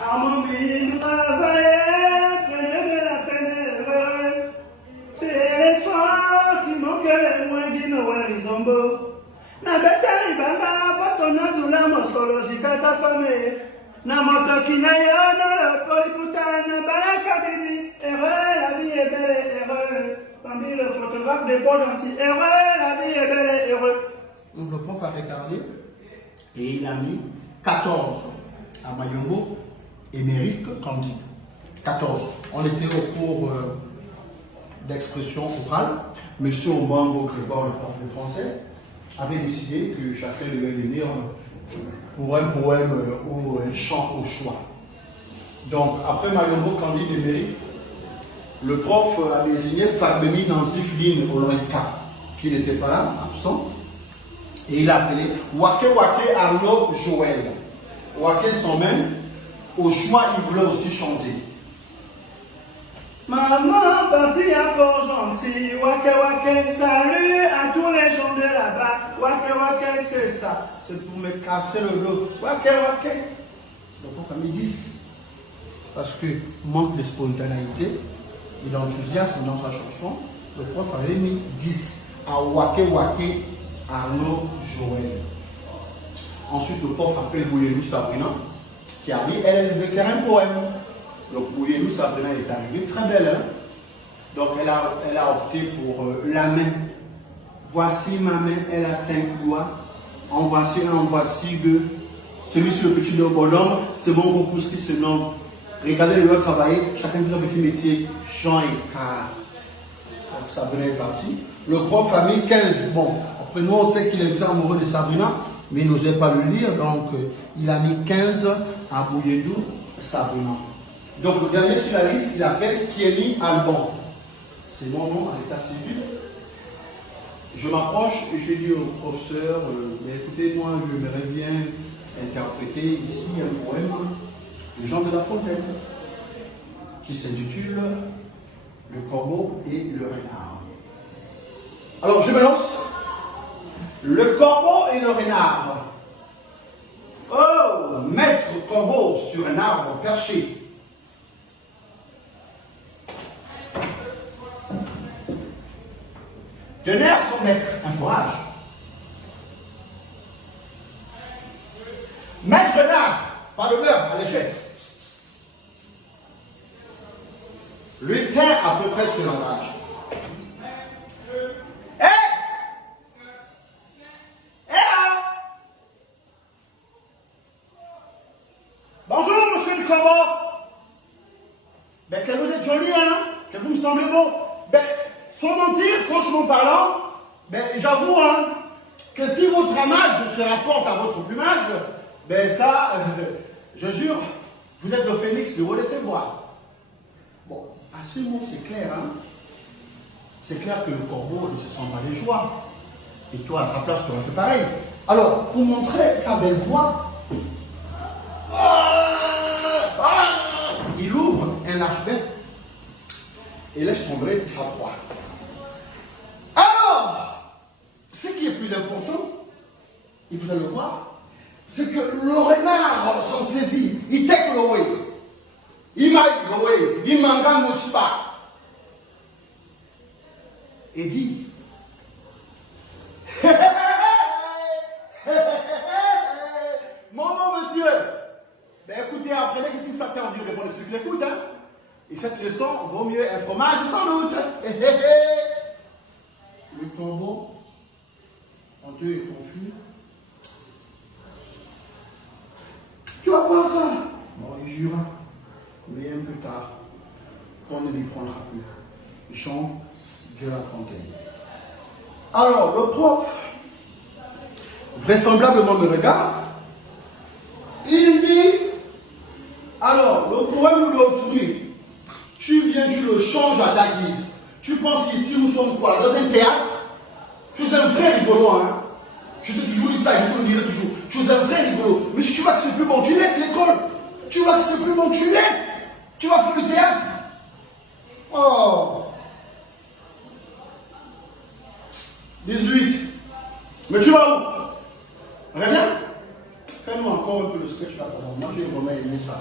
À mon mille travailler, prenez de la peine, c'est les forts qui manquent les moins d'Inoé Rizombo. Na betali bamba, botona zula mosolo, si tata famille. Na moto qui n'a y'en poliputana, baraka bini, heureux, la vie est belle et heureux. Parmi le photographe des beaux gentils, heureux, la vie est belle et heureux. Donc le prof a regardé et il a mis 14 à Mayombo, Émeric Candide. 14. On était au cours d'expression orale. Monsieur Ombango Grégoire, le prof de français, avait décidé que chacun devait venir pour un poème ou un chant au choix. Donc, après Mayombo Candide Émeric, le prof a désigné Farbemi Nancy Fline Olorika, qui n'était pas là, absent, et il a appelé Wake Wake Arnaud Joël. Wake son même, au choix, il voulait aussi chanter. Maman partie à Port-Gentil, wake wake, salut à tous les gens de là-bas, wake wake, c'est ça, C'est pour me casser le dos. Wake Wake. Le prof a mis 10. Parce que manque de spontanéité et d'enthousiasme dans sa chanson, le prof avait mis 10 à Wake Wake Arnaud Joël. Ensuite, le prof appelle Bouyelou Sabrina, qui a dit elle veut faire un poème. Donc Bouyelou Sabrina est arrivée, très belle. Hein? Donc elle a opté pour la main. Voici ma main, elle a 5 doigts. En voici un, en voici deux. Celui-ci, le petit bonhomme, c'est mon repousse qui se nomme. Regardez le travailler, chacun fait son petit métier. Jean et Car. Donc Sabrina est partie. Le prof a mis 15. Bon, après nous on sait qu'il était amoureux de Sabrina, mais il n'osait pas le lire, donc il a mis 15 à Bouyelou Sabrina. Donc le dernier sur la liste, il appelle Kieni Alban. C'est mon nom à l'état civil. Je m'approche et je dis au professeur, écoutez, moi j'aimerais bien interpréter ici un poème de Jean de La Fontaine qui s'intitule Le corbeau et le renard. Alors je me lance. Le corbeau et le renard. Oh, maître corbeau sur un arbre perché. Tenait à son maître un fourrage. Maître renard, pas de beurre à l'échelle. Lui tint à peu près ce langage. Bonjour, monsieur le corbeau. Ben, que vous êtes joli, hein? Que vous me semblez beau. Ben, sans mentir, franchement parlant, ben, j'avoue, hein, que si votre ramage se rapporte à votre plumage, ben, ça, je jure, vous êtes le phénix de haut laissez voir. Bon, à ce mot, c'est clair, hein? C'est clair que le corbeau ne se sent pas les joies. Et toi, à sa place, tu aurais fait pareil. Alors, pour montrer sa belle voix, il ouvre un lâche-bête et laisse tomber sa proie. Alors, ce qui est plus important, et vous allez le voir, c'est que le renard s'en saisit, il tèque le way, il maille le way, il m'engage le chipa, et dit mon nom, monsieur. Ben écoutez, apprenez que tout flatteur dit répondre à celui qui l'écoute. Hein? Et cette leçon vaut mieux un fromage sans doute. Le corbeau, honteux et confus. Tu vas voir ça? Bon, il jura, mais un peu tard, qu'on ne lui prendra plus. Jean de La Fontaine. Alors, le prof, vraisemblablement me regarde. Il dit, alors, le poème d'autrui, tu viens, tu le changes à ta guise. Tu penses qu'ici nous sommes quoi? Dans un théâtre? Tu es un vrai rigolo, hein? Je t'ai toujours dit ça, je te le dirai toujours. Tu es un vrai rigolo. Mais si tu vois que c'est plus bon, tu laisses l'école. Tu vois que c'est plus bon, tu laisses. Tu vas faire le théâtre. Oh. 18. Mais tu vas où? Reviens. Fais-nous encore un peu le sketch là. Moi, j'ai vraiment aimé ça.